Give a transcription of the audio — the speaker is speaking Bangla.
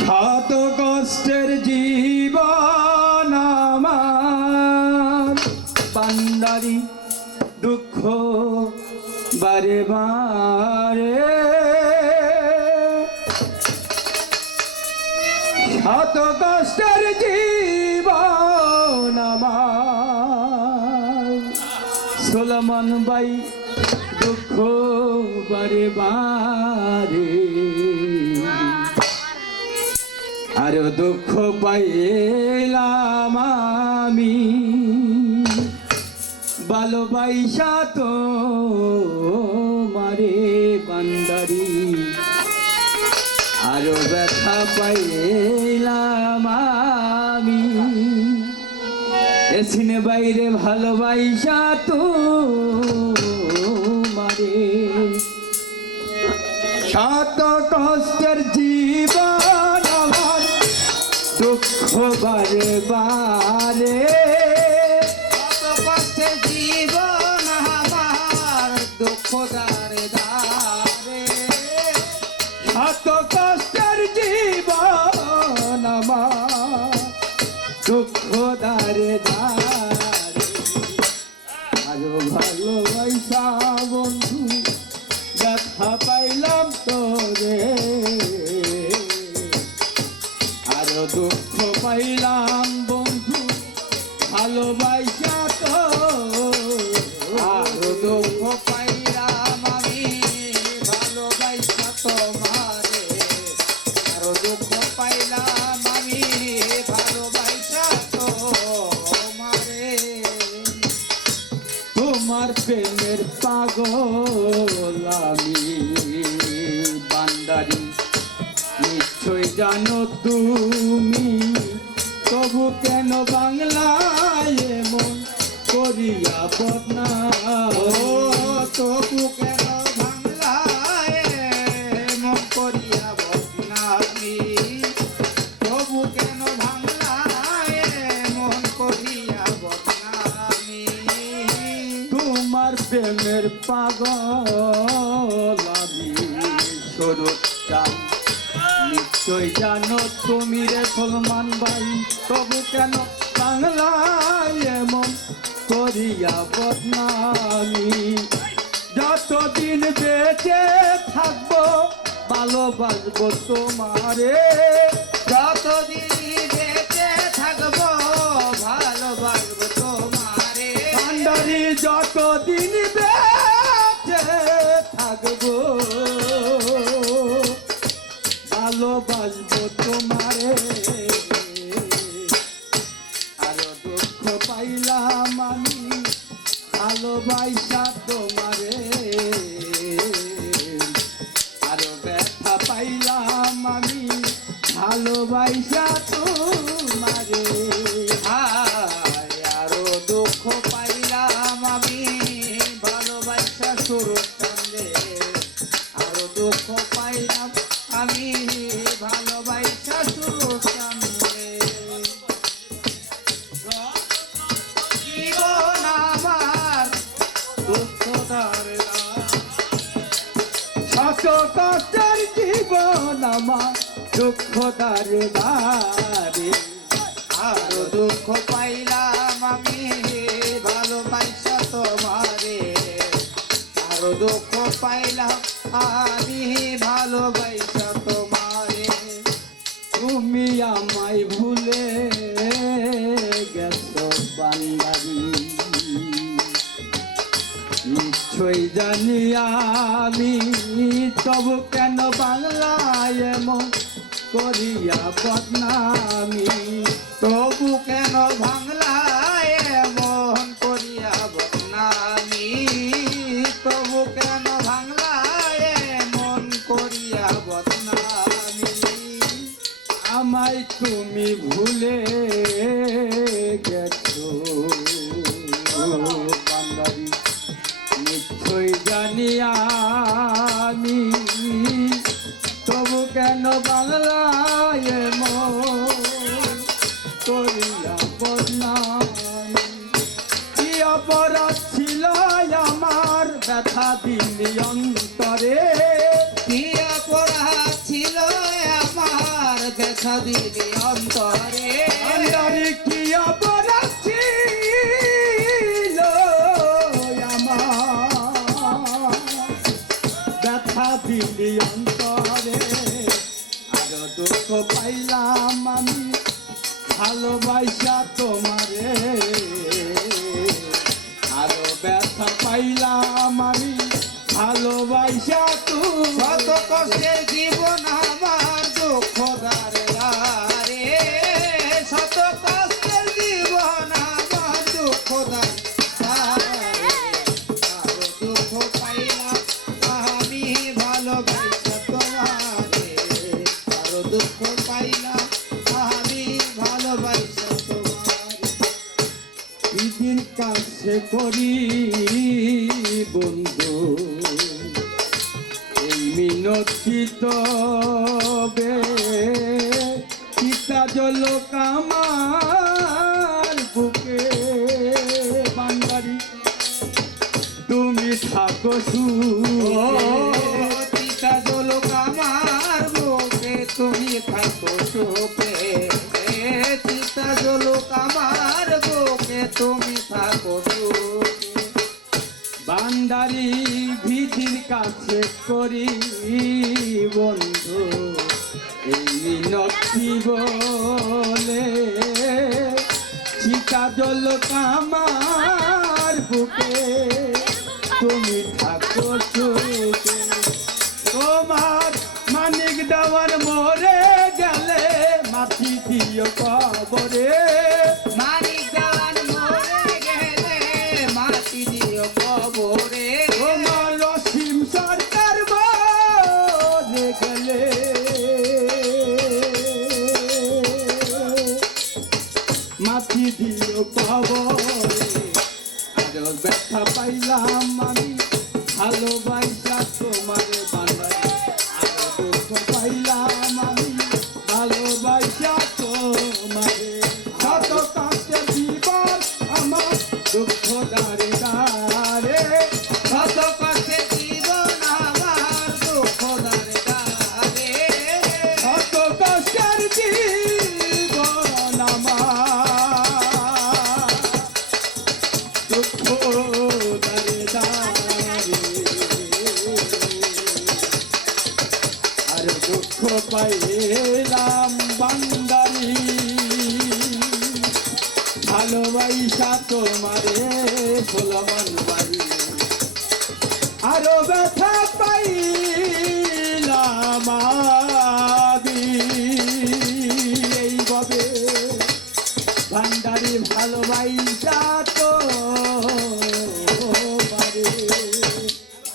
শত কষ্টের জীবন আমার। বান্দারি দুঃখ বারে বারে। শত কষ্টের জীবন আমার। সোলমন বাই দুঃখ বারে বারে। আর দুঃখ পাইলাম আমি। ভালোবাসা তো মারে বান্দারি। আরও ব্যথা পাইলাম আমি। এসিনে বাইরে ভালোবাসা তো মারে সাত কষ্টের আমার দুঃখ বারে। বারে কষ্টে জীবন আমার দুঃখ দারে দারে শত কষ্টের জীবন আমার পাইলাম বন্ধু, ভালোবাসা তো। আরও দুঃখ পাইলাম আমি, ভালোবাসা তোমারে। আরও দুঃখ পাইলাম আমি, ভালোবাসা তোমারে। তোমার প্রেমের পাগল তবু কেন বাংলায় এমন করিয়া বদনা তবু কেন বাংলায় মন করিয়া বসনামি তবু কেন বাংলায় মন করিয়া বসনামি তোমার প্রেমের পাগল আমি। স্বরূপটা নিশ্চয় জানো তুমি রে সলমান ভাই, তবু কেন বাংলায় এমন করিয়া বদনামি? যতদিন বেঁচে থাকব, ভালোবাসবো তোমারে। যতদিন বেঁচে থাকব দুঃখ পাইলাম আমি ভালোবাসা তোমারে। আরও ব্যথা পাইলাম আমি ভালোবাসা তোমারে। আমার দুঃখ দারে দারে আরও দুঃখ পাইলাম আমি, ভালোবাসা তোমারে। আরও দুঃখ পাইলাম আমি, ভালোবাসা তোমারে। তুমি আমায় ভুলে গেছো বান্দারি। নিশ্চয় জানি আমি তবু কেন বাংলায় এমন করিয়া বদনামি? তবু কেন ভাঙলায় অপরাধ ছিল আমার ব্যথা দিলি অন্তরে। কি অপরাধ ছিল আমার ব্যথা দিলি অন্তরে? আন্দারি কি অপরাধ ছিল আমার ব্যথা দিলি অন্তরে? আরও দুঃখ পাইলাম আমি ভালোবাসা তোমারে। পাইলাম আমি ভালোবাসা তু। কত কষ্টের জীবন আমার দুঃখ করি, বন্ধু। এই মিনতি তবে পিতা জল কামার বুকে বান্দারি। তুমি থাকো সু পিতা জলক আমার বুকে, তুমি থাকো সুখে। বান্দারি ভিজির কাছে করি বন্ধু এই মিনতি বলে চিতা জল কামার বুকে। তুমি থাকো ভালোবাসা দুঃখ পাইলাম বান্দারি ভালোবাসা তোমারে সোলমন বাড়ি। আরও ব্যথা পাইলাম